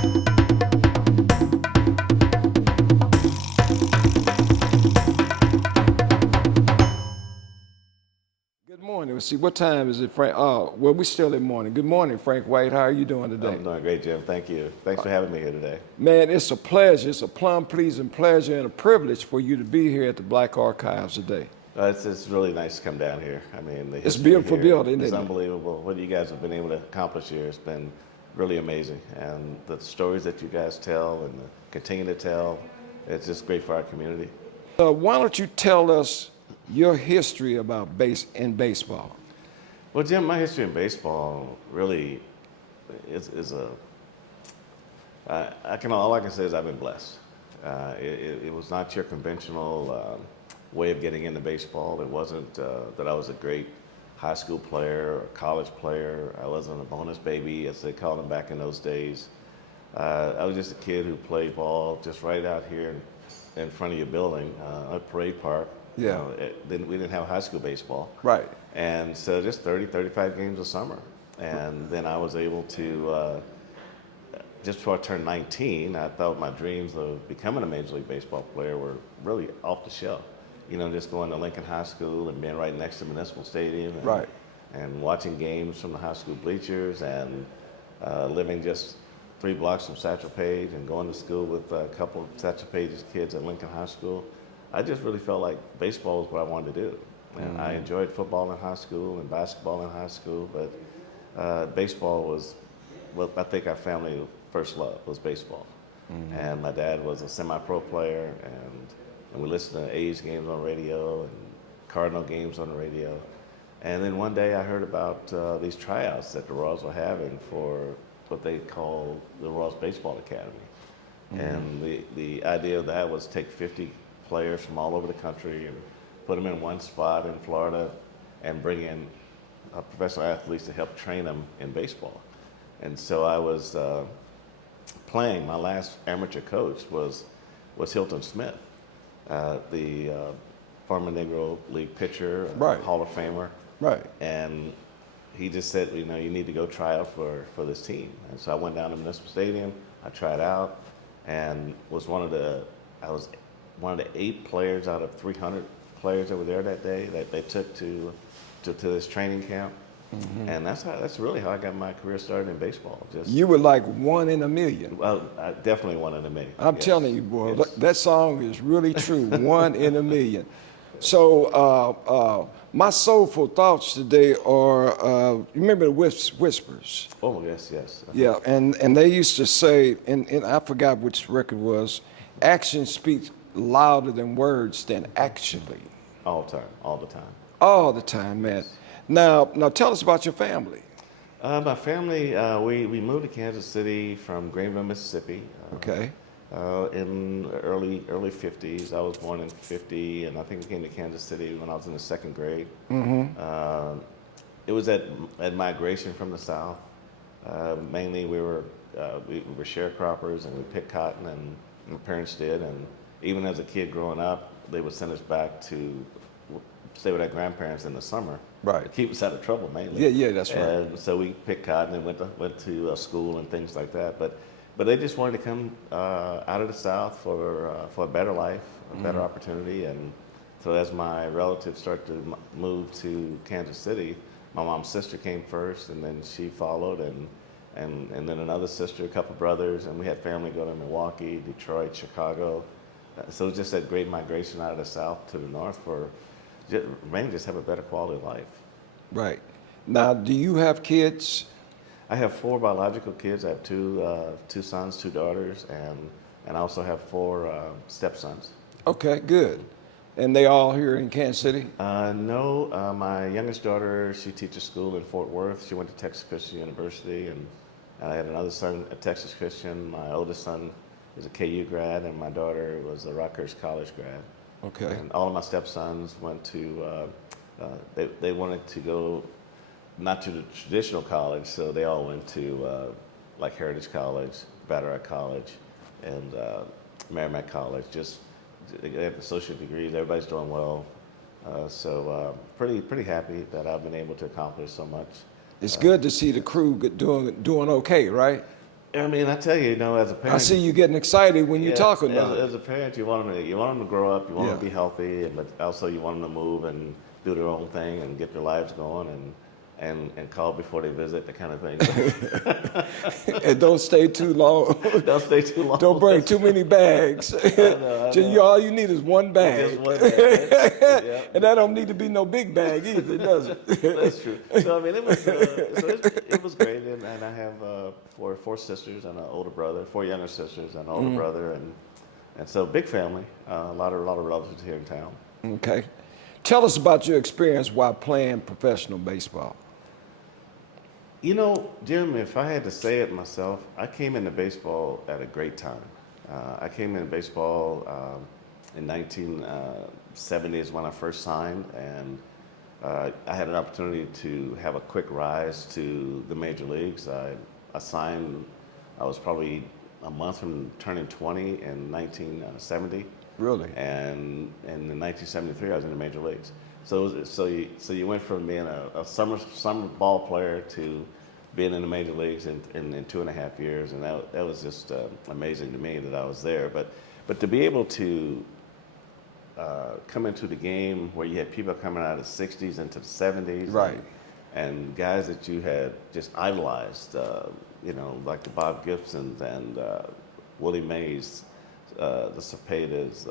Good morning. Let's see, what time is it, Frank? Oh, well, we're still in morning. Good morning, Frank White. How are you doing today? I'm doing great, Jim. Thank you. Thanks for having me here today. Man, it's a pleasure. It's a plum-pleasing pleasure and a privilege for you to be here at the Black Archives today. It's really nice to come down here. I mean, the It's a history beautiful here building, is isn't it? unbelievable. What you guys have been able to accomplish here has been really amazing. And the stories that you guys tell and continue to tell, it's just great for our community. Why don't you tell us your history about baseball? Well, Jim, my history in baseball really is all I can say is I've been blessed. It was not your conventional way of getting into baseball. It wasn't that I was a great high school player or college player. I wasn't a bonus baby, as they called them back in those days. I was just a kid who played ball just right out here in front of your building, at Parade Park. Yeah. We didn't have high school baseball. Right. And so just 30, 35 games a summer. And then I was able to, just before I turned 19, I thought my dreams of becoming a Major League Baseball player were really off the shelf. You know, just going to Lincoln High School and being right next to Municipal Stadium. And, Right. And watching games from the high school bleachers and living just 3 blocks from Satchel Paige and going to school with a couple of Satchel Paige's kids at Lincoln High School. I just really felt like baseball was what I wanted to do. And I enjoyed football in high school and basketball in high school, but baseball was what I think our family first love was baseball. And my dad was a semi-pro player, and we listened to A's games on radio and Cardinal games on the radio. And then one day I heard about these tryouts that the Royals were having for what they call the Royals Baseball Academy. And the idea of that was take 50 players from all over the country and put them in one spot in Florida and bring in professional athletes to help train them in baseball. And so I was playing. My last amateur coach was Hilton Smith, the former Negro League pitcher, Right. Hall of Famer. Right. And he just said, you know, you need to go try out for this team. And so I went down to Municipal Stadium. I tried out and was one of the 8 players out of 300 players that were there that day that they took to this training camp. And that's really how I got my career started in baseball. You were like one in a million. Well, I definitely one in a million. I'm Yes. telling you, boy, Yes. that song is really true. One in a million. So my soulful thoughts today are, you remember the Whispers? Oh, yes, yes. Yeah, and they used to say, and I forgot which record was, action speaks louder than words than actually. All the time, all the time. All the time, man. Now tell us about your family. My family, we moved to Kansas City from Greenville, Mississippi. Okay. In the early 50s. I was born in 50, and I think we came to Kansas City when I was in the 2nd grade. It was at migration from the South. Mainly we were sharecroppers, and we picked cotton, and my parents did. And even as a kid growing up, they would send us back to stay with our grandparents in the summer. Right. To keep us out of trouble, mainly. Yeah, that's right. And so we picked cotton and went to school and things like that. But they just wanted to come out of the South for a better life, a better opportunity. And so as my relatives started to move to Kansas City, my mom's sister came first, and then she followed, and then another sister, a couple brothers, and we had family go to Milwaukee, Detroit, Chicago. So it was just that great migration out of the South to the North for mainly just have a better quality of life. Right. Now, do you have kids? I have 4 biological kids. I have two sons, 2 daughters, and I also have 4 stepsons. Okay, good. And they all here in Kansas City? No, my youngest daughter, she teaches school in Fort Worth. She went to Texas Christian University, and I had another son at Texas Christian. My oldest son is a KU grad, and my daughter was a Rockhurst College grad. Okay. And all of my stepsons went to, they wanted to go, not to the traditional college, so they all went to like Heritage College, Batterack College, and Merrimack College. Just they have associate degrees. Everybody's doing well, so pretty happy that I've been able to accomplish so much. It's good to see the crew doing okay, right? I mean, I tell you, as a I parent, see you getting excited when you talk about it. as a parent, you want them to grow up, you want them to Yeah. be healthy, but also you want them to move and do their own thing and get their lives going and call before they visit, that kind of thing. And don't stay too long. Don't stay too long. Don't bring too many bags. I know. All you need is one bag. Just one day, right? Yeah. And that don't need to be no big bag either, does it? That's true. So I mean, it was great, and I have four sisters and an older brother, four younger sisters and an older brother, and so big family. A lot of relatives here in town. Okay. Tell us about your experience while playing professional baseball. Jim, if I had to say it myself, I came into baseball at a great time. I came into baseball in 1970 is when I first signed, and I had an opportunity to have a quick rise to the major leagues. I signed, I was probably a month from turning 20 in 1970. Really? And in 1973, I was in the major leagues. So you went from being a summer ball player to being in the major leagues in 2.5 years, and that was just amazing to me that I was there. But to be able to come into the game where you had people coming out of the 60s into the 70s, Right. and guys that you had just idolized, like the Bob Gibsons and Willie Mays, the Cepedas,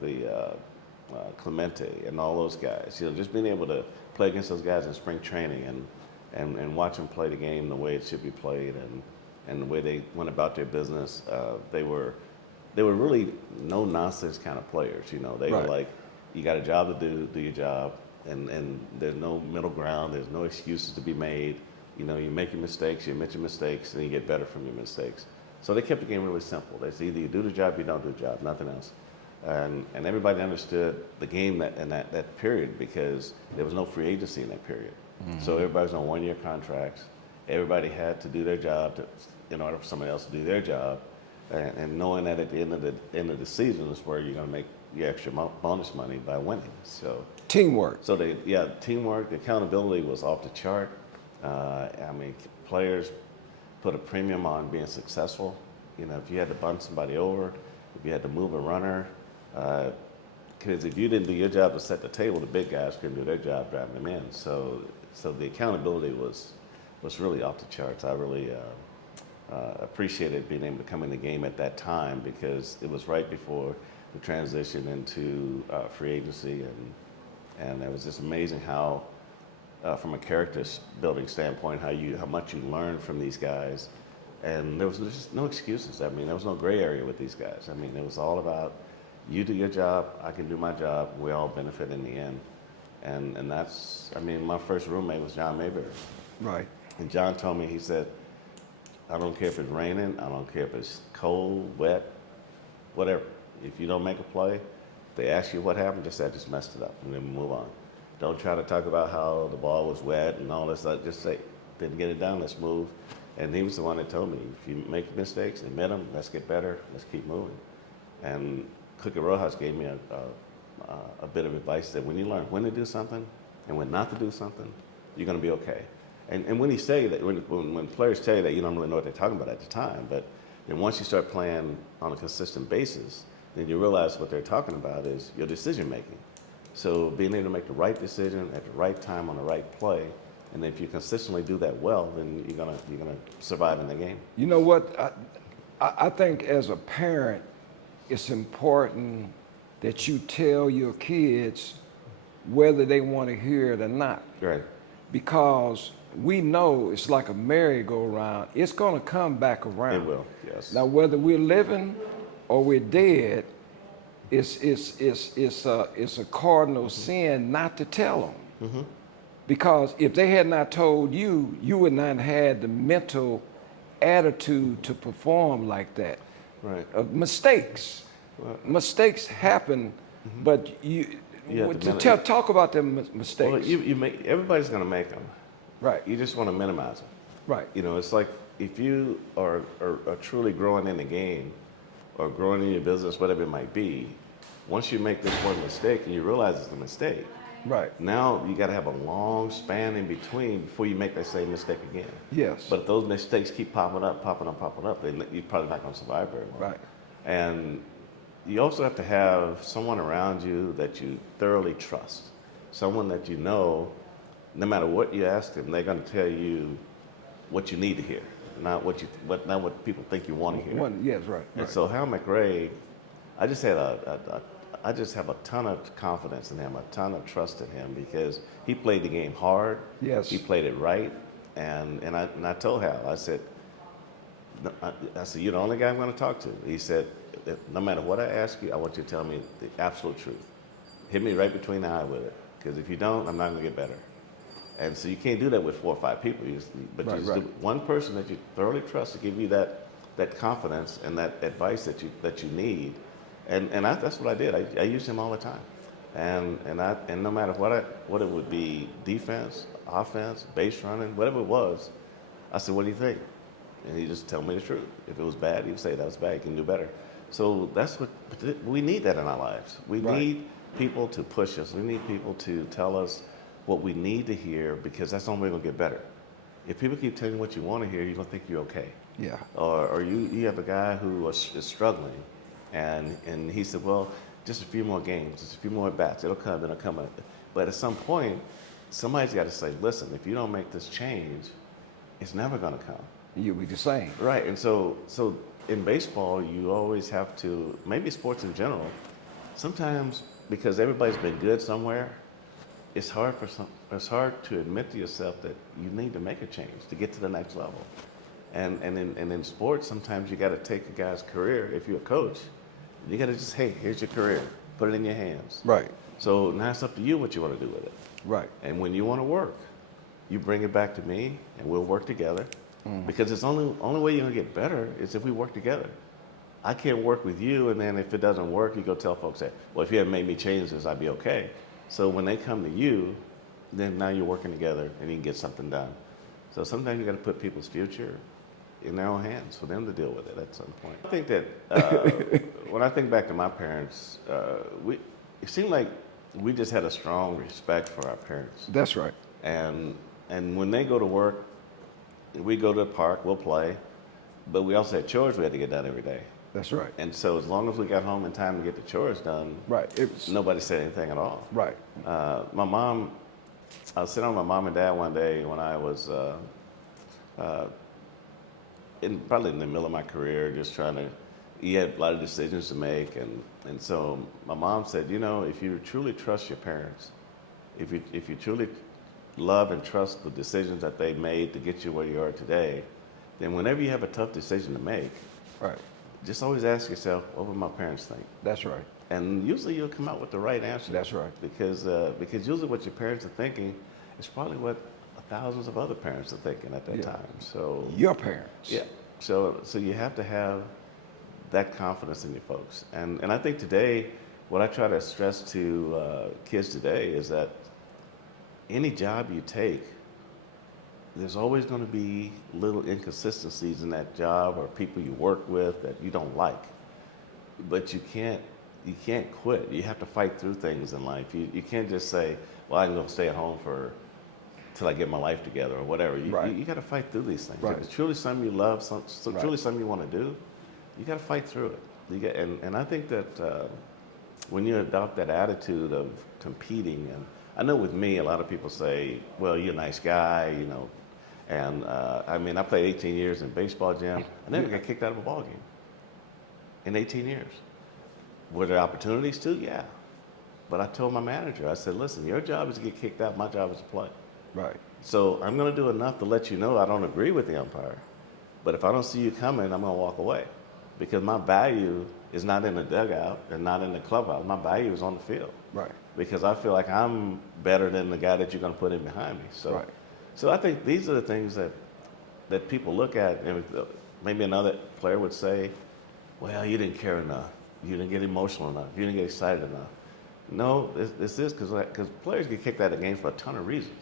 the Clemente, and all those guys. Just being able to play against those guys in spring training and watch them play the game the way it should be played and the way they went about their business. They were really no nonsense kind of players. They Right. were like, you got a job to do your job, and there's no middle ground. There's no excuses to be made. You make your mistakes, you admit your mistakes, and you get better from your mistakes. So they kept the game really simple. They said either you do the job, you don't do the job, nothing else. And everybody understood the game in that period because there was no free agency in that period. So everybody's on one-year contracts. Everybody had to do their job in order for somebody else to do their job, and knowing that at the end of the season is where you're going to make your extra bonus money by winning. So Teamwork. So teamwork, the accountability was off the chart. Players put a premium on being successful. If you had to bunt somebody over, if you had to move a runner, because if you didn't do your job to set the table, the big guys couldn't do their job driving them in. So the accountability was really off the charts. I really appreciated being able to come in the game at that time because it was right before the transition into free agency, and it was just amazing how, from a character building standpoint, how much you learn from these guys. And there was just no excuses. There was no gray area with these guys. It was all about you do your job, I can do my job, we all benefit in the end. And that's, my first roommate was John Mayberry. Right. And John told me, he said, I don't care if it's raining, I don't care if it's cold, wet, whatever. If you don't make a play, if they ask you what happened, just say, I just messed it up, and then move on. Don't try to talk about how the ball was wet and all this stuff. Just say, didn't get it done, let's move. And he was the one that told me, if you make mistakes, admit them, let's get better, let's keep moving. And Cookie Rojas gave me a bit of advice that when you learn when to do something and when not to do something, you're going to be okay. And when he say that, when players tell you that, you don't really know what they're talking about at the time, but then once you start playing on a consistent basis, then you realize what they're talking about is your decision making. So being able to make the right decision at the right time on the right play, and if you consistently do that well, then you're gonna survive in the game. You know what? I think as a parent, it's important that you tell your kids whether they want to hear it or not. Right. Because we know it's like a merry-go-round. It's going to come back around. It will, yes. Now, whether we're living or we're dead, it's a cardinal sin not to tell them. Mm-hmm. Because if they had not told you, you would not have had the mental attitude to perform like that. Right. Mistakes. Well, Mistakes happen, but talk about them mistakes. Well, everybody's going to make them. Right. You just want to minimize them. Right. It's like if you are truly growing in the game or growing in your business, whatever it might be, once you make this one mistake and you realize it's a mistake, Now you got to have a long span in between before you make that same mistake again. Yes. But if those mistakes keep popping up, then you're probably not going to survive very long. Right. And you also have to have someone around you that you thoroughly trust, someone that you know, no matter what you ask them, they're going to tell you what you need to hear, not what people think you want to hear. Yes, right. And Right. so Hal McRae, I just have a ton of confidence in him, a ton of trust in him because he played the game hard. Yes. He played it right, and I told Hal, I said, you're the only guy I'm going to talk to. He said, no matter what I ask you, I want you to tell me the absolute truth. Hit me right between the eye with it, because if you don't, I'm not going to get better. And so you can't do that with 4 or 5 people. You do one person that you thoroughly trust to give you that confidence and that advice that you need. And that's what I did. I used him all the time. And no matter what it would be, defense, offense, base running, whatever it was, I said, what do you think? And he just tell me the truth. If it was bad, he would say that was bad. You can do better. So that's what we need that in our lives. We need people to push us. We need people to tell us what we need to hear, because that's the only way we're gonna get better. If people keep telling you what you want to hear, you're gonna think you're okay. Yeah. Or you have a guy who is struggling, and he said, well, just a few more games, just a few more at bats, it'll come. But at some point, somebody's got to say, listen, if you don't make this change, it's never gonna come. You'll be the same. Right, and so in baseball, you always have to, maybe sports in general, sometimes because everybody's been good somewhere, it's hard to admit to yourself that you need to make a change to get to the next level. And in sports, sometimes you got to take a guy's career. If you're a coach, you got to just, hey, here's your career, put it in your hands. Right. So now it's up to you what you want to do with it. Right. And when you want to work, you bring it back to me, and we'll work together. Because it's only way you're gonna get better is if we work together. I can't work with you, and then if it doesn't work, you go tell folks that, well, if you hadn't made me change this, I'd be okay. So when they come to you, then now you're working together and you can get something done. So sometimes you got to put people's future in their own hands for them to deal with it at some point. I think that when I think back to my parents, it seemed like we just had a strong respect for our parents. That's right. And when they go to work, we go to the park, we'll play, but we also had chores we had to get done every day. That's right. And so as long as we got home in time to get the chores done, nobody said anything at all. Right. My mom, I was sitting with my mom and dad one day when I was probably in the middle of my career, just he had a lot of decisions to make. And so my mom said, if you truly trust your parents, if you truly love and trust the decisions that they made to get you where you are today, then whenever you have a tough decision to make, just always ask yourself, what would my parents think? That's right. And usually you'll come out with the right answer. That's right. Because usually what your parents are thinking is probably what thousands of other parents are thinking at that time. So your parents. Yeah. So you have to have that confidence in your folks. And I think today, what I try to stress to kids today is that any job you take, there's always going to be little inconsistencies in that job or people you work with that you don't like. But you can't quit. You have to fight through things in life. You can't just say, well, I'm going to stay at home till I get my life together or whatever. You got to fight through these things. If it's truly something you love, truly something you want to do, you got to fight through it. And I think that when you adopt that attitude of competing, and I know with me, a lot of people say, well, you're a nice guy, and I played 18 years in baseball, Jim. I never got kicked out of a ball game in 18 years. Were there opportunities to? Yeah. But I told my manager, I said, listen, your job is to get kicked out, my job is to play. Right. So I'm going to do enough to let you know I don't agree with the umpire. But if I don't see you coming, I'm going to walk away. Because my value is not in the dugout and not in the clubhouse. My value is on the field. Right. Because I feel like I'm better than the guy that you're going to put in behind me. So I think these are the things that people look at. And maybe another player would say, well, you didn't care enough. You didn't get emotional enough. You didn't get excited enough. No, this is because players get kicked out of games for a ton of reasons.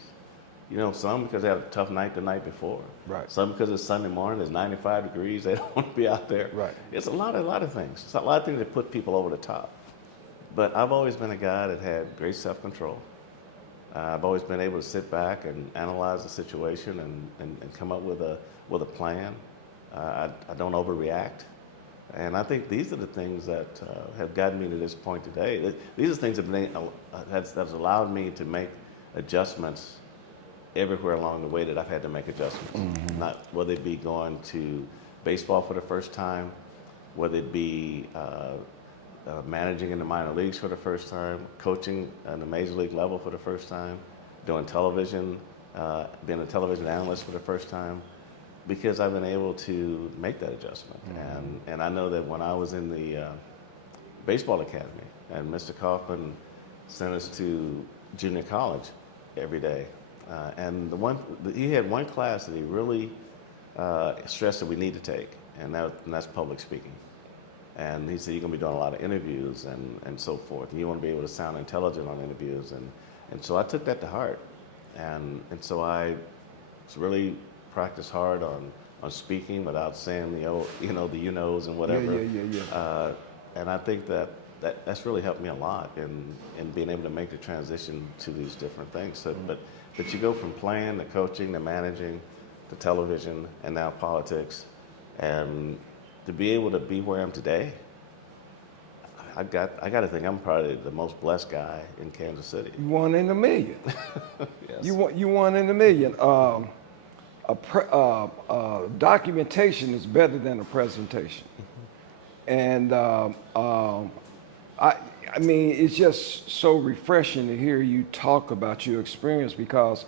Some because they had a tough night the night before. Right. Some because it's Sunday morning, it's 95 degrees, they don't want to be out there. Right. It's a lot of things. It's a lot of things that put people over the top. But I've always been a guy that had great self-control. I've always been able to sit back and analyze the situation and come up with a plan. I don't overreact. And I think these are the things that have gotten me to this point today. These are things that's allowed me to make adjustments everywhere along the way that I've had to make adjustments. Mm-hmm. Not whether it be going to baseball for the first time, whether it be managing in the minor leagues for the first time, coaching at the major league level for the first time, doing television, being a television analyst for the first time, because I've been able to make that adjustment. Mm-hmm. And I know that when I was in the baseball academy and Mr. Kaufman sent us to junior college every day, and he had one class that he really stressed that we need to take, and that's public speaking. And he said, you're going to be doing a lot of interviews and so forth. And you want to be able to sound intelligent on interviews. And so I took that to heart. And so I really practiced hard on speaking without saying the you-knows and whatever. Yeah. And I think that's really helped me a lot in being able to make the transition to these different things. So, but you go from playing to coaching to managing to television and now politics. And to be able to be where I am today, I got to think I'm probably the most blessed guy in Kansas City. You one in a million. Yes. You one in a million. Documentation is better than a presentation. And I mean, it's just so refreshing to hear you talk about your experience, because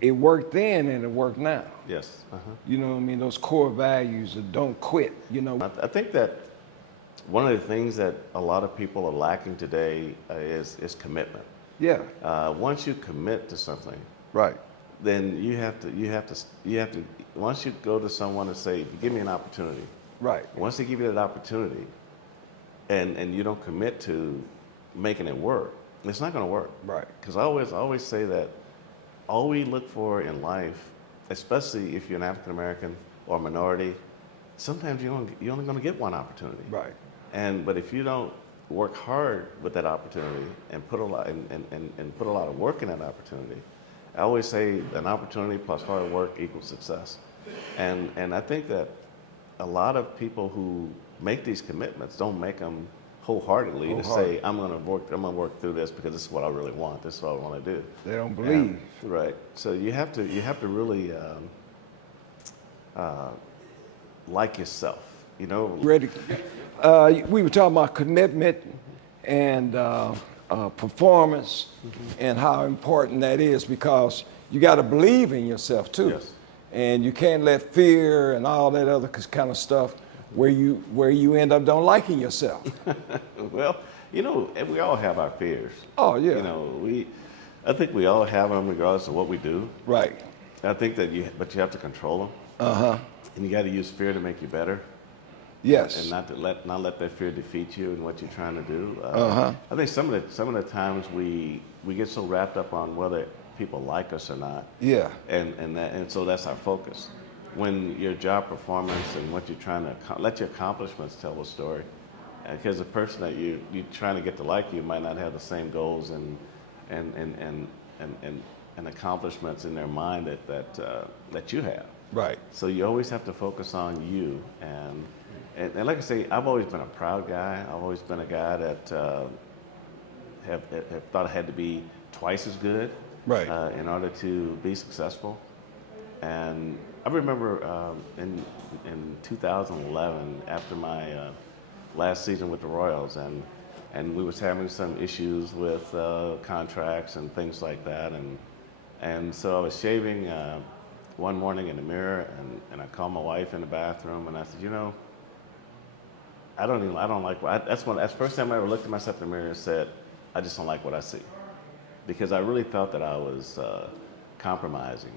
it worked then and it worked now. Yes. You know what I mean? Those core values of don't quit, you know. I think that one of the things that a lot of people are lacking today is commitment. Yeah. Once you commit to something, Right. then you have to. Once you go to someone and say, "Give me an opportunity," Right. once they give you that opportunity, and you don't commit to making it work, it's not going to work. Right. Because I always say that all we look for in life, especially if you're an African American or a minority, sometimes you're only going to get one opportunity. Right. But if you don't work hard with that opportunity and put a lot and put a lot of work in that opportunity, I always say an opportunity plus hard work equals success. And I think that a lot of people who make these commitments don't make them wholeheartedly to say, I'm going to work through this because this is what I really want. This is what I want to do. They don't believe. Right. So you have to really like yourself. You know. Ready. We were talking about commitment and performance, and how important that is, because you got to believe in yourself too. Yes. And you can't let fear and all that other kind of stuff where you end up don't liking yourself. Well, you know, we all have our fears. Oh yeah. You know, I think we all have them regardless of what we do. Right. I think that you have to control them. And you got to use fear to make you better. Yes. And not let that fear defeat you in what you're trying to do. I think some of the times we get so wrapped up on whether people like us or not. Yeah. And so that's our focus. When your job performance and what you're trying to let your accomplishments tell a story, because the person that you're trying to get to like you might not have the same goals and accomplishments in their mind that you have. Right. So you always have to focus on you. And like I say, I've always been a proud guy. I've always been a guy that have thought I had to be twice as good, Right. In order to be successful. And I remember in 2011, after my last season with the Royals, and we was having some issues with contracts and things like that, and so I was shaving one morning in the mirror, and I called my wife in the bathroom, and I said, you know, I don't like that's the first time I ever looked at myself in the mirror and said, I just don't like what I see, because I really felt that I was compromising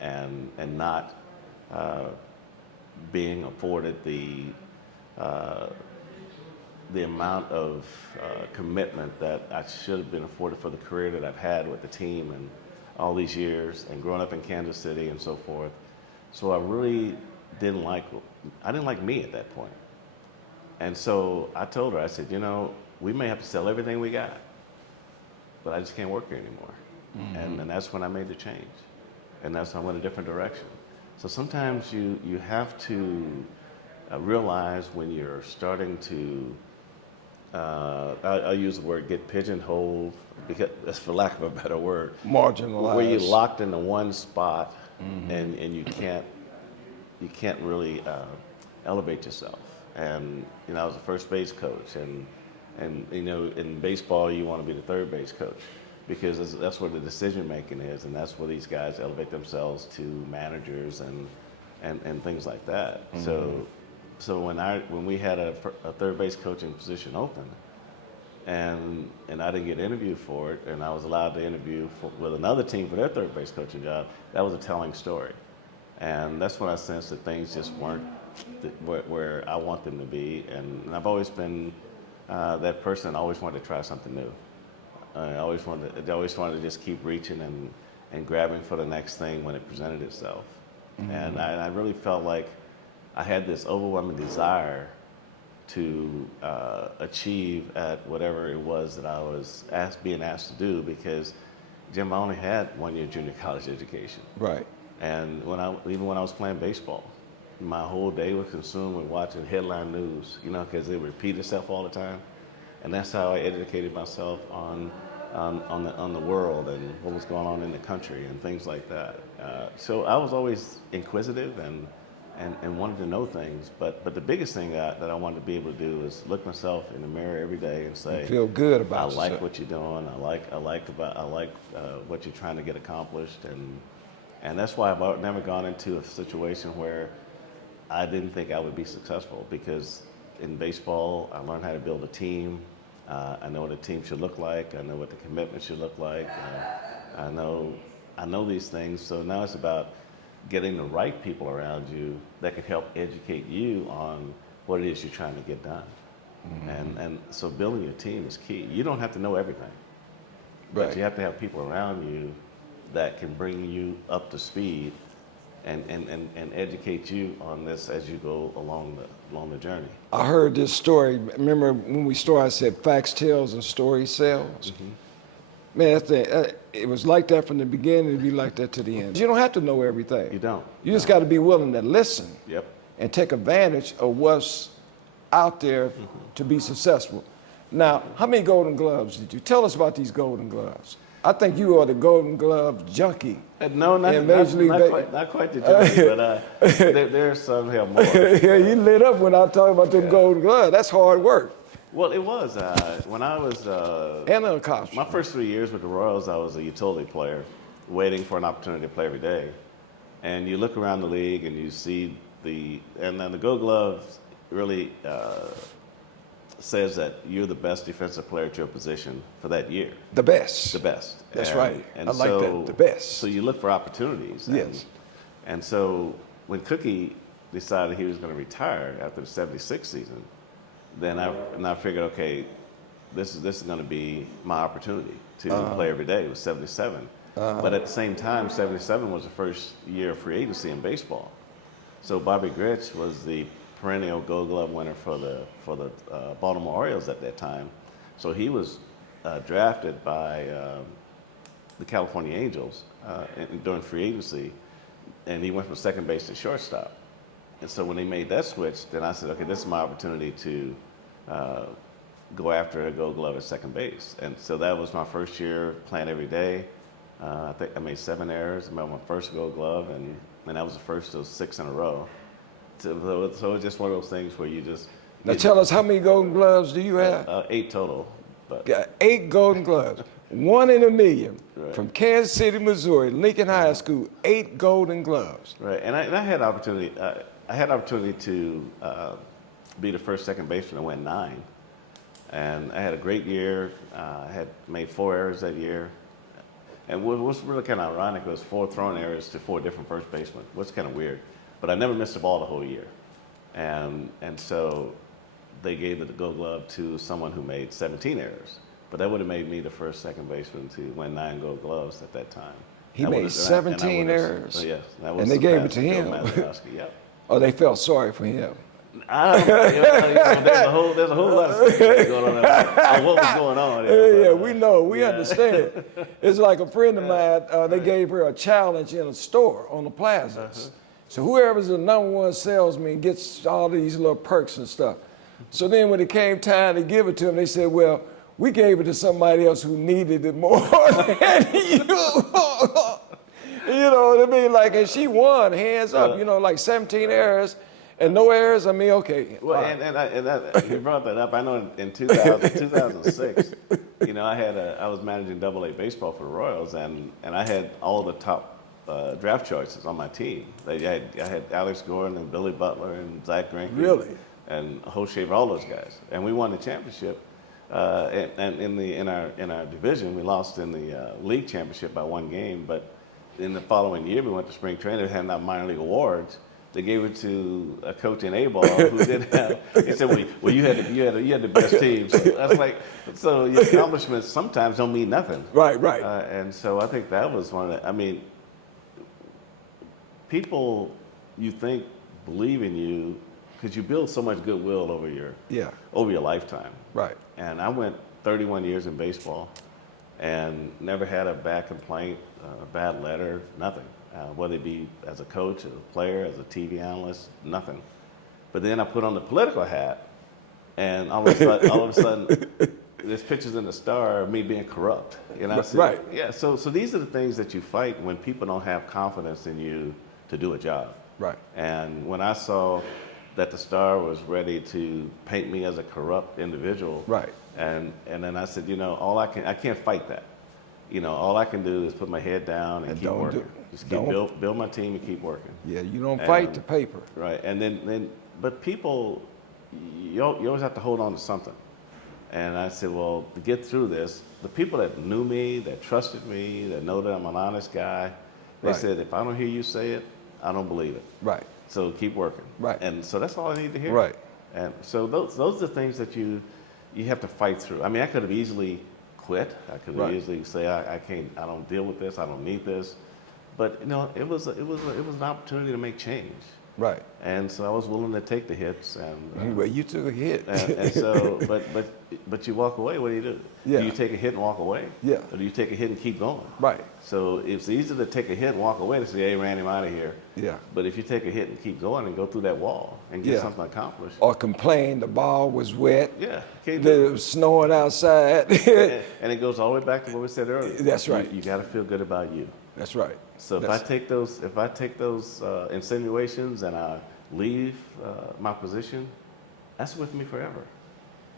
and not being afforded the amount of commitment that I should have been afforded for the career that I've had with the team and all these years, and growing up in Kansas City and so forth. So I really didn't like me at that point. And so I told her, I said, you know, we may have to sell everything we got, but I just can't work here anymore. and that's when I made the change, and that's when I went a different direction. So sometimes you have to realize when you're starting to, I'll use the word get pigeonholed, because that's for lack of a better word, Marginalized. where you're locked into one spot, and you can't really elevate yourself. And I was a first base coach, and in baseball you want to be the third base coach, because that's where the decision making is, and that's where these guys elevate themselves to managers and things like that. So when we had a third base coaching position open, and I didn't get interviewed for it, and I was allowed to interview with another team for their third base coaching job, that was a telling story. And that's when I sensed that things just weren't where I want them to be. And I've always been that person. I always wanted to try something new. I always wanted to just keep reaching and grabbing for the next thing when it presented itself. And I really felt like I had this overwhelming desire to achieve at whatever it was that I was being asked to do, because, Jim, I only had 1 year junior college education. Right. And even when I was playing baseball, my whole day was consumed with watching headline news, because it repeat itself all the time. And that's how I educated myself on the world and what was going on in the country and things like that. So I was always inquisitive and wanted to know things. But the biggest thing that I wanted to be able to do is look myself in the mirror every day and say, feel good about I yourself. like what you're doing. I like what you're trying to get accomplished. And that's why I've never gone into a situation where I didn't think I would be successful, because in baseball, I learned how to build a team. I know what a team should look like. I know what the commitment should look like. I know these things. So now it's about getting the right people around you that can help educate you on what it is you're trying to get done. And so building your team is key. You don't have to know everything, but you have to have people around you that can bring you up to speed and educate you on this as you go along the journey. I heard this story. Remember when we started, I said facts tells and stories sells. Man, it was like that from the beginning. It'd be like that to the end. You don't have to know everything. You don't. You just got to be willing to listen. Yep. And take advantage of what's out there to be successful. Now, how many Golden Gloves did you? Tell us about these Golden Gloves. I think you are the Golden Glove junkie. No, not quite the junkie, but there's some here more. Yeah, you lit up when I talk about them Golden Gloves. That's hard work. Well, it was. When I was and a costume. my first 3 years with the Royals, I was a utility player, waiting for an opportunity to play every day. And you look around the league and you see and then the Gold Glove really says that you're the best defensive player at your position for that year. The best. The best. That's right. And I like that. The best. So you look for opportunities. Yes. And so when Cookie decided he was going to retire after the '76 season, then I figured, okay, this is going to be my opportunity to play every day. It was '77. But at the same time, '77 was the first year of free agency in baseball. So Bobby Grich was the perennial Gold Glove winner for the Baltimore Orioles at that time. So he was drafted by the California Angels during free agency, and he went from second base to shortstop. And so when they made that switch, then I said, okay, this is my opportunity to go after a Gold Glove at second base. And so that was my first year playing every day. I think I made 7 errors. I made my first Gold Glove, and that was the first of 6 in a row. So it's just one of those things where you just... Now tell us, how many Golden Gloves do you have? 8 total. But. Got 8 Golden Gloves. 1 in a million. Right. From Kansas City, Missouri, Lincoln High School, 8 Golden Gloves. Right, and I had opportunity. I had opportunity to be the first second baseman and win 9. And I had a great year. I had made 4 errors that year. And what was really kind of ironic was 4 thrown errors to 4 different first basemen, which is kind of weird. But I never missed a ball the whole year. And so they gave the Gold Glove to someone who made 17 errors. But that would have made me the first second baseman to win 9 Gold Gloves at that time. He made 17 errors? Yes. And they gave it to him? Yep. Oh, they felt sorry for him. There's a whole lot of stuff going on there. What was going on there? Yeah, we know, we understand. It's like a friend of mine, they gave her a challenge in a store on the plazas. So whoever's the #1 salesman gets all these little perks and stuff. So then when it came time to give it to them, they said, well, we gave it to somebody else who needed it more than you. You know what I mean? Like, and she won, hands up, you know, like 17 errors and no errors. I mean, okay. Well, you brought that up. I know in 2006, you know, I was managing AA baseball for the Royals, and I had all the top draft choices on my team. I had Alex Gordon and Billy Butler and Zach Greinke. Really? And Hoshaver, all those guys. And we won the championship. And in our division, we lost in the league championship by 1 game. But in the following year, we went to spring training. They had our minor league awards. They gave it to a coach in A-ball who didn't have. He said, "Well, you had the best team." So that's like, so your accomplishments sometimes don't mean nothing. Right. And so I think that was one of the. I mean, people you think believe in you because you build so much goodwill over your lifetime. Right. And I went 31 years in baseball and never had a bad complaint, a bad letter, nothing. Whether it be as a coach, as a player, as a TV analyst, nothing. But then I put on the political hat, and all of a sudden, there's pictures in the Star of me being corrupt. You know, right. Yeah. So these are the things that you fight when people don't have confidence in you to do a job. Right. And when I saw that the Star was ready to paint me as a corrupt individual. Right. And then I said, you know, I can't fight that. You know, all I can do is put my head down and keep working. Just keep build my team and keep working. Yeah, you don't fight the paper. Right. And then but people, you always have to hold on to something. And I said, well, to get through this, the people that knew me, that trusted me, that know that I'm an honest guy, they said, if I don't hear you say it, I don't believe it. Right. So keep working. Right. And so that's all I need to hear. Right. And so those are the things that you have to fight through. I mean, I could have easily quit. I could have easily say, I can't, I don't deal with this. I don't need this. But you know, it was an opportunity to make change. Right. And so I was willing to take the hits. And well, you took a hit. and so, but you walk away. What do you do? Yeah. Do you take a hit and walk away? Yeah. Or do you take a hit and keep going? Right. So it's easy to take a hit and walk away to say, hey, ran him out of here. Yeah. But if you take a hit and keep going and go through that wall and get something accomplished. Or complain the ball was wet. Yeah. It was snowing outside. and it goes all the way back to what we said earlier. That's right. You got to feel good about you. That's right. So if I take those insinuations and I leave my position, that's with me forever.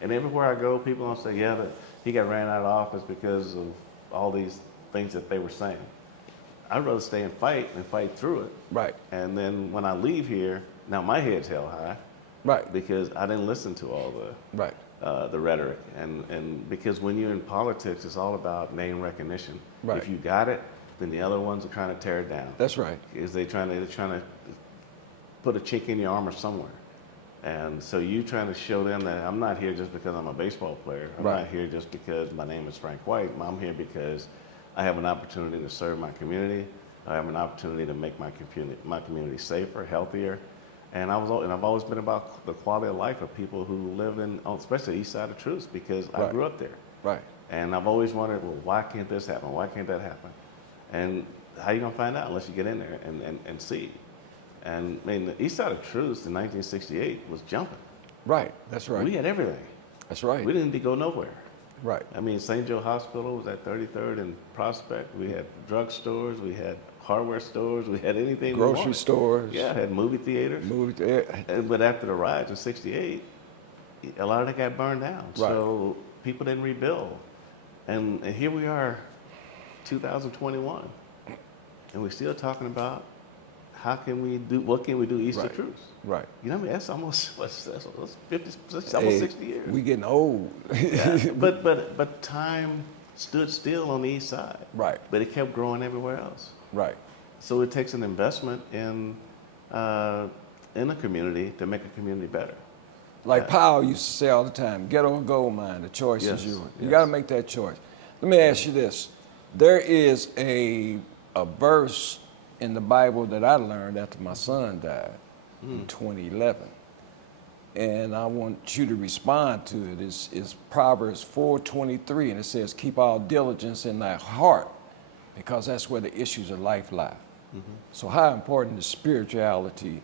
And everywhere I go, people don't say, yeah, he got ran out of office because of all these things that they were saying. I'd rather stay and fight through it. Right. And then when I leave here, now my head's held high. Right. Because I didn't listen to all the rhetoric. And because when you're in politics, it's all about name recognition. Right. If you got it, then the other ones are trying to tear it down. That's right. Is they're trying to put a chink in your armor somewhere. And so you trying to show them that I'm not here just because I'm a baseball player. I'm not here just because my name is Frank White. I'm here because I have an opportunity to serve my community. I have an opportunity to make my community safer, healthier. And I've always been about the quality of life of people who live especially the east side of Truce, because I grew up there. Right. And I've always wondered, well, why can't this happen? Why can't that happen? And how are you going to find out unless you get in there and see? And I mean, the east side of Truce in 1968 was jumping. Right, that's right. We had everything. That's right. We didn't need to go nowhere. Right. I mean, St. Joe Hospital was at 33rd and Prospect. We had drugstores, we had hardware stores, we had anything. Grocery stores. Yeah, had movie theaters. But after the riots in 68, a lot of that got burned down. Right. So people didn't rebuild. And here we are, 2021, and we're still talking about what can we do east of Truce? Right. You know what I mean? That's almost, that's 60 years. We getting old. Yeah. But time stood still on the east side. Right. But it kept growing everywhere else. Right. So it takes an investment in a community to make a community better. Like Powell used to say all the time, ghetto or gold mine, the choice is yours. You got to make that choice. Let me ask you this. There is a verse in the Bible that I learned after my son died in 2011. and I want you to respond to it, is Proverbs 4:23, and it says, keep all diligence in thy heart, because that's where the issues of life lie. So how important is spirituality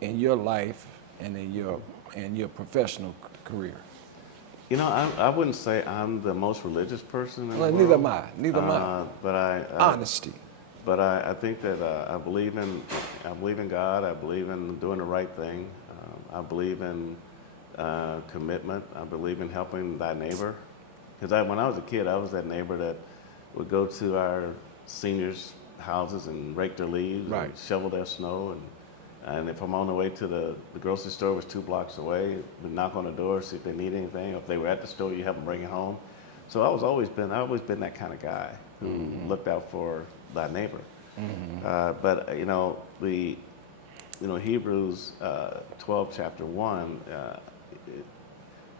in your life and in your professional career? You know, I wouldn't say I'm the most religious person in Well, the neither world. am I. Neither am I. But Honesty. But I think that I believe in God. I believe in doing the right thing. I believe in commitment. I believe in helping thy neighbor. Because when I was a kid, I was that neighbor that would go to our seniors' houses and rake their leaves Right. and shovel their snow. And if I'm on the way to the grocery store, was 2 blocks away, we'd knock on the door, see if they need anything. If they were at the store, you help them bring it home. So I've always been that kind of guy who looked out for thy neighbor. But Hebrews 12, chapter 1.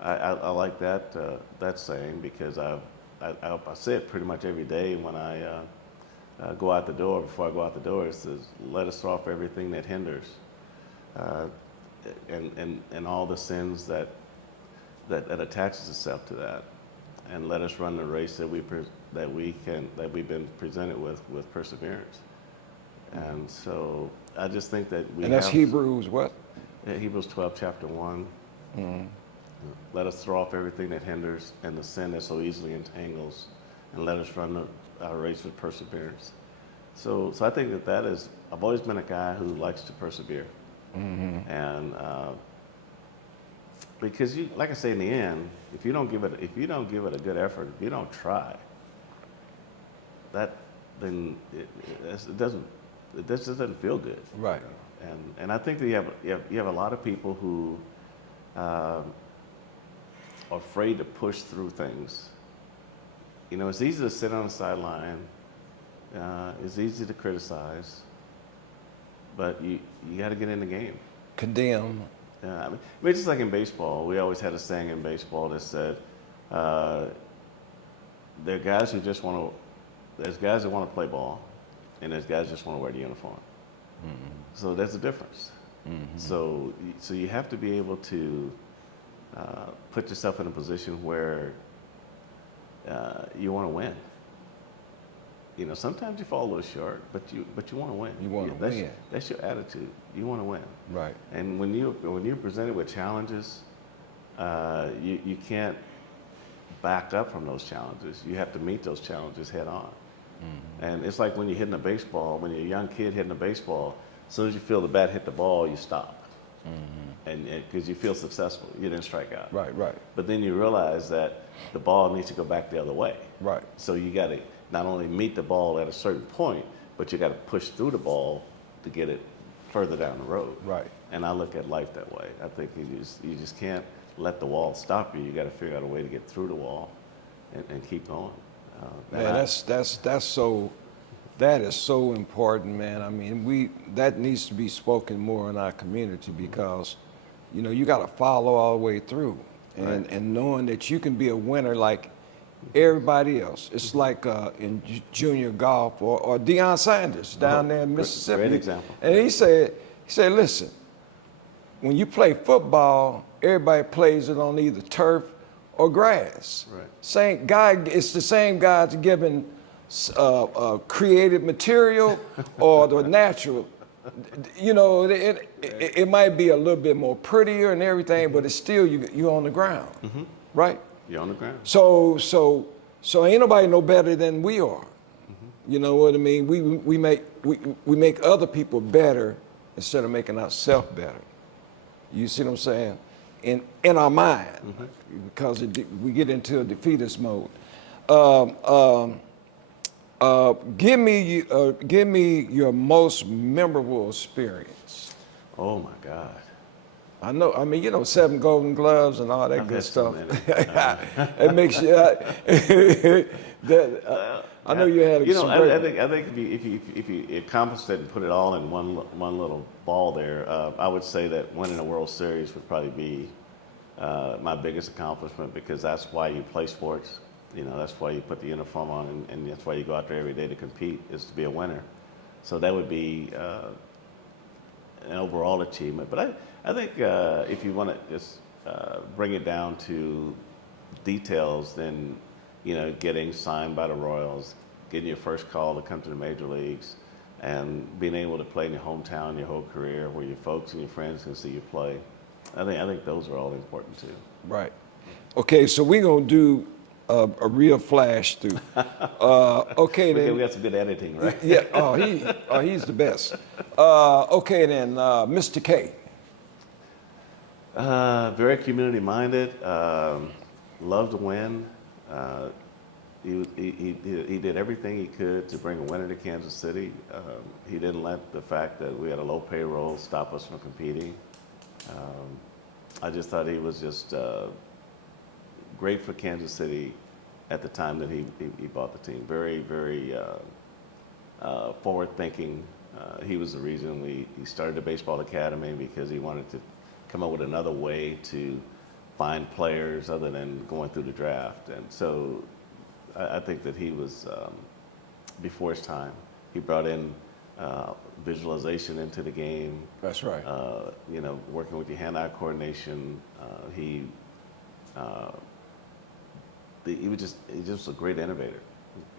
I like that saying, because I say it pretty much every day when I go out the door. Before I go out the door, it says, "Let us throw off everything that hinders, and all the sins that attaches itself to that, and let us run the race that we've been presented with perseverance." And so I just think that we. And that's have, Hebrews what? Hebrews 12, chapter 1. Let us throw off everything that hinders and the sin that so easily entangles, and let us run our race with perseverance. So I think that is. I've always been a guy who likes to persevere, and because like I say, in the end, if you don't give it a good effort, if you don't try, then it just doesn't feel good. Right. And I think that you have a lot of people who are afraid to push through things. You know, it's easy to sit on the sideline. It's easy to criticize, but you got to get in the game. Condemn. I mean, just like in baseball, we always had a saying in baseball that said, there are guys who just want to. There's guys that want to play ball, and there's guys that just want to wear the uniform. So there's a difference. So you have to be able to put yourself in a position where you want to win. You know, sometimes you fall a little short, but you want to win. You want to win. That's your attitude. You want to win. Right. And when you're presented with challenges, you can't back up from those challenges. You have to meet those challenges head on. And it's like when you're hitting a baseball, when you're a young kid hitting a baseball, as soon as you feel the bat hit the ball, you stop. And because you feel successful, you didn't strike out. Right. But then you realize that the ball needs to go back the other way. Right. So you got to not only meet the ball at a certain point, but you got to push through the ball to get it further down the road. Right. And I look at life that way. I think you just can't let the wall stop you. You got to figure out a way to get through the wall and keep going. Man, that is so important, man. I mean, that needs to be spoken more in our community, because, you know, you got to follow all the way through, and knowing that you can be a winner like everybody else. It's like in junior golf, or Deion Sanders down there in Mississippi. Great example. And he said, listen, when you play football, everybody plays it on either turf or grass. Right. It's the same God's given created material or the natural. You know, it might be a little bit more prettier and everything, but it's still you on the ground, right? You're on the ground. So ain't nobody no better than we are. You know what I mean? We make other people better instead of making ourselves better. You see what I'm saying? In our mind, because we get into a defeatist mode. Give me your most memorable experience. Oh my God. I know. I mean, you know, 7 Golden Gloves and all that good stuff. It makes you. I know you had. I think if you accomplished it and put it all in one little ball there, I would say that winning a World Series would probably be my biggest accomplishment, because that's why you play sports. You know, that's why you put the uniform on, and that's why you go out there every day to compete, is to be a winner. So that would be an overall achievement. But I think if you want to just bring it down to details, then getting signed by the Royals, getting your first call to come to the major leagues, and being able to play in your hometown your whole career, where your folks and your friends can see you play. I think those are all important too. Right. Okay, so we're gonna do a real flash through. Okay, then. We got some good editing, right? Yeah. He's the best. Okay, then, Mr. K. Very community minded. Loved to win. He did everything he could to bring a winner to Kansas City. He didn't let the fact that we had a low payroll stop us from competing. I just thought he was just great for Kansas City at the time that he bought the team. Very, very forward-thinking. He was the reason he started the baseball academy, because he wanted to come up with another way to find players other than going through the draft. And so I think that he was before his time. He brought in visualization into the game. That's right. Working with your hand-eye coordination. He was just a great innovator,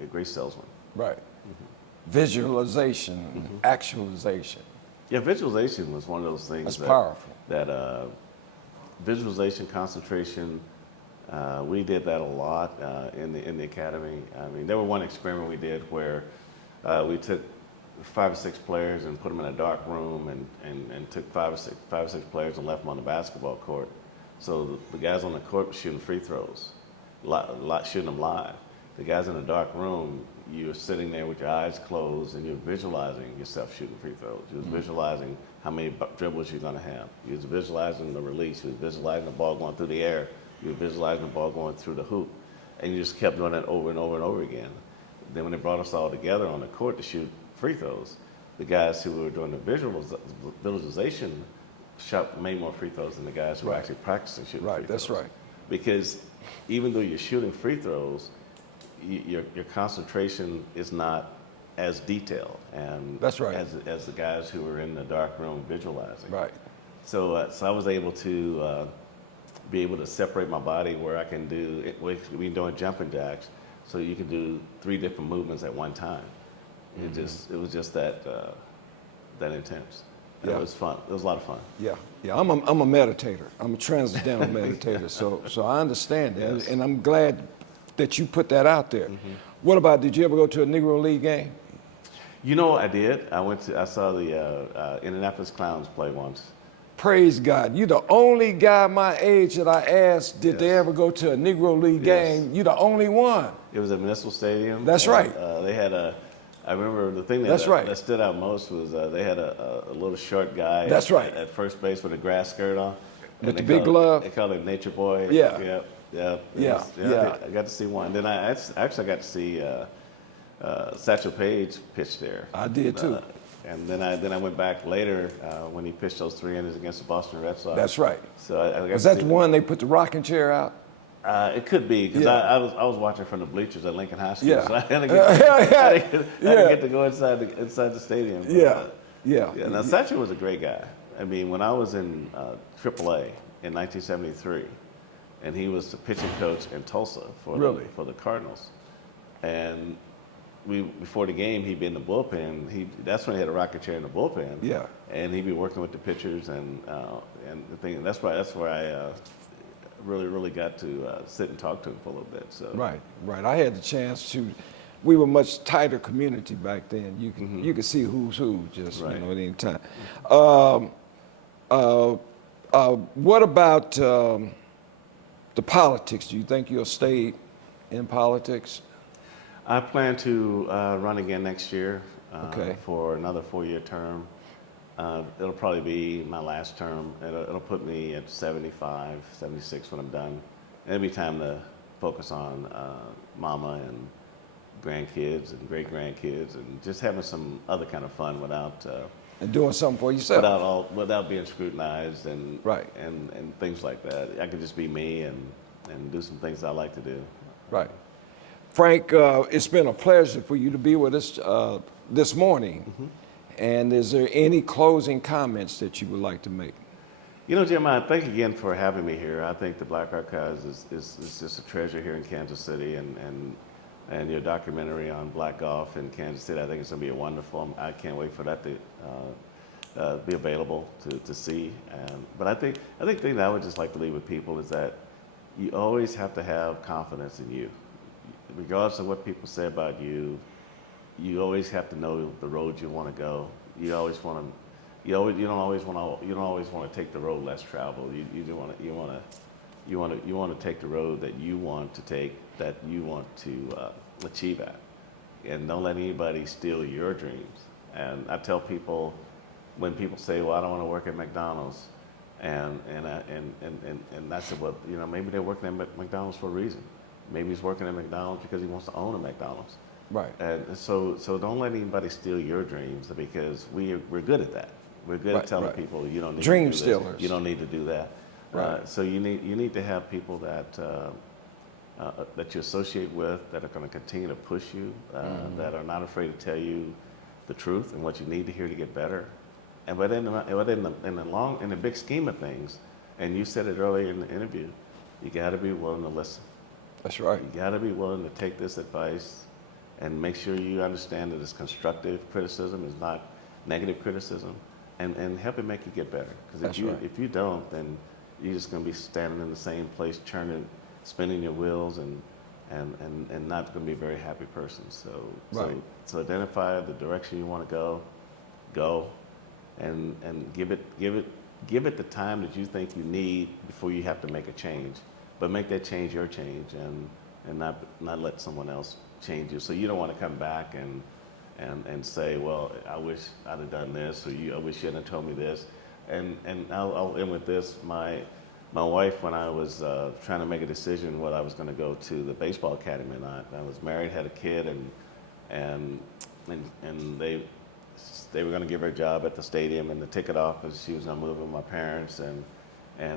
a great salesman. Right. Mm-hmm. Visualization, actualization. Yeah, visualization was one of those things. That's powerful. That visualization, concentration. We did that a lot in the academy. I mean, there was one experiment we did where we took 5 or 6 players and put them in a dark room, and took 5 or 6 players and left them on the basketball court. So the guys on the court were shooting free throws, shooting them live. The guys in the dark room, you're sitting there with your eyes closed and you're visualizing yourself shooting free throws. You're visualizing how many dribbles you're going to have. You're visualizing the release. You're visualizing the ball going through the air. You're visualizing the ball going through the hoop. And you just kept doing that over and over and over again. Then when they brought us all together on the court to shoot free throws, the guys who were doing the visualization made more free throws than the guys who were actually practicing shooting free throws. Right, that's right. Because even though you're shooting free throws, your concentration is not as detailed, and that's right, as the guys who were in the dark room visualizing. Right. So I was able to be able to separate my body where I can do it. We doing jumping jacks, so you can do 3 different movements at one time. It was just that intense. And it was fun. It was a lot of fun. Yeah. I'm a meditator. I'm a transcendental meditator. So I understand that, Yes. and I'm glad that you put that out there. What about? Did you ever go to a Negro League game? I did. I saw the Indianapolis Clowns play once. Praise God. You're the only guy my age that I asked, did they ever go to a Negro League game? You're the only one. It was at Municipal Stadium. That's right. They had I remember the thing that stood out most was they had a little short guy. That's right. At first base with a grass skirt on. With the big glove. They called him Nature Boy. Yeah. Yeah. I got to see one. Then I actually got to see Satchel Paige pitch there. I did too. And then I went back later when he pitched those 3 innings against the Boston Red Sox. That's right. So I got was to that see the one they put the rocking chair out? It could be, because I was watching from the bleachers at Lincoln High School, Yeah. so I didn't get to go inside the stadium. But, Yeah. Now Satchel was a great guy. I mean, when I was in AAA in 1973, and he was the pitching coach in Tulsa for the Cardinals, and before the game he'd be in the bullpen. That's when he had a rocket chair in the bullpen. Yeah. And he'd be working with the pitchers and the thing. That's where I really got to sit and talk to him for a little bit. So Right. I had the chance to. We were much tighter community back then. You could see who's who just at any time. What about the politics? Do you think you'll stay in politics? I plan to run again next year for another 4-year term. It'll probably be my last term. It'll put me at 75, 76 when I'm done. And it'll be time to focus on mama and grandkids and great-grandkids and just having some other kind of fun without... and doing something for yourself. Without being scrutinized and things like that. I can just be me and do some things I like to do. Right. Frank, it's been a pleasure for you to be with us this morning. And is there any closing comments that you would like to make? You know, Jeremiah, thank you again for having me here. I think the Black Archives is just a treasure here in Kansas City, and your documentary on black golf in Kansas City, I think it's going to be a wonderful. I can't wait for that to be available to see. But I think the thing that I would just like to leave with people is that you always have to have confidence in you, regardless of what people say about you. You always have to know the road you want to go. You don't always want to take the road less traveled. You want to take the road that you want to take, that you want to achieve at, and don't let anybody steal your dreams. And I tell people, when people say, "Well, I don't want to work at McDonald's," and I said, "Well, you know, maybe they're working at McDonald's for a reason. Maybe he's working at McDonald's because he wants to own a McDonald's." Right. And so don't let anybody steal your dreams, because we're good at that. We're good at telling people you don't need dream to do stealers. this. You don't need to do that. Right. So you need to have people that you associate with, that are going to continue to push you, that are not afraid to tell you the truth and what you need to hear to get better. But in the big scheme of things, and you said it earlier in the interview, you got to be willing to listen. That's right. You got to be willing to take this advice and make sure you understand that it's constructive criticism, it's not negative criticism, and help it make you get better. Because if you don't, then you're just going to be standing in the same place, spinning your wheels, and not going to be a very happy person. So identify the direction you want to go, and give it the time that you think you need before you have to make a change. But make that change your change, and not let someone else change you. So you don't want to come back and say, "Well, I wish I'd have done this," or "I wish you hadn't told me this." And I'll end with this. My wife, when I was trying to make a decision whether I was going to go to the baseball academy or not, I was married, had a kid, and they were going to give her a job at the stadium and the ticket office. She was going to move with my parents, and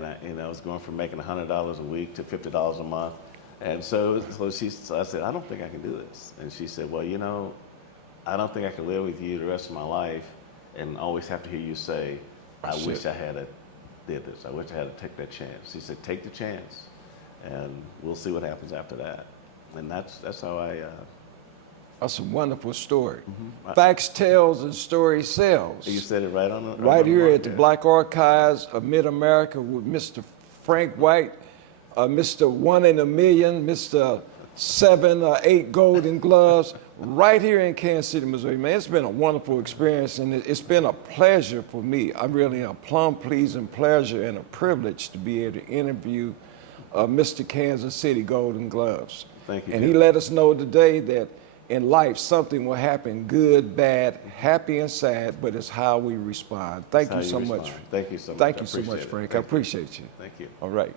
I was going from making $100 a week to $50 a month. And so I said, "I don't think I can do this." And she said, "Well, you know, I don't think I can live with you the rest of my life and always have to hear you say, I wish I had did this. I wish I had to take that chance." She said, "Take the chance, and we'll see what happens after that." And that's how I. That's a wonderful story. Facts tells and story sells. You said it right on the right here at the Black Archives of Mid-America with Mr. Frank White, Mr. 1 in a Million, Mr. 7 or 8 Golden Gloves, right here in Kansas City, Missouri. Man, it's been a wonderful experience, and it's been a pleasure for me. I'm really a plum-pleasing pleasure and a privilege to be able to interview Mr. Kansas City Golden Gloves. Thank you. And he let us know today that in life, something will happen, good, bad, happy, and sad, but it's how we respond. Thank you so much. Thank you so much. Thank you so much, Frank. I appreciate you. Thank you. All right.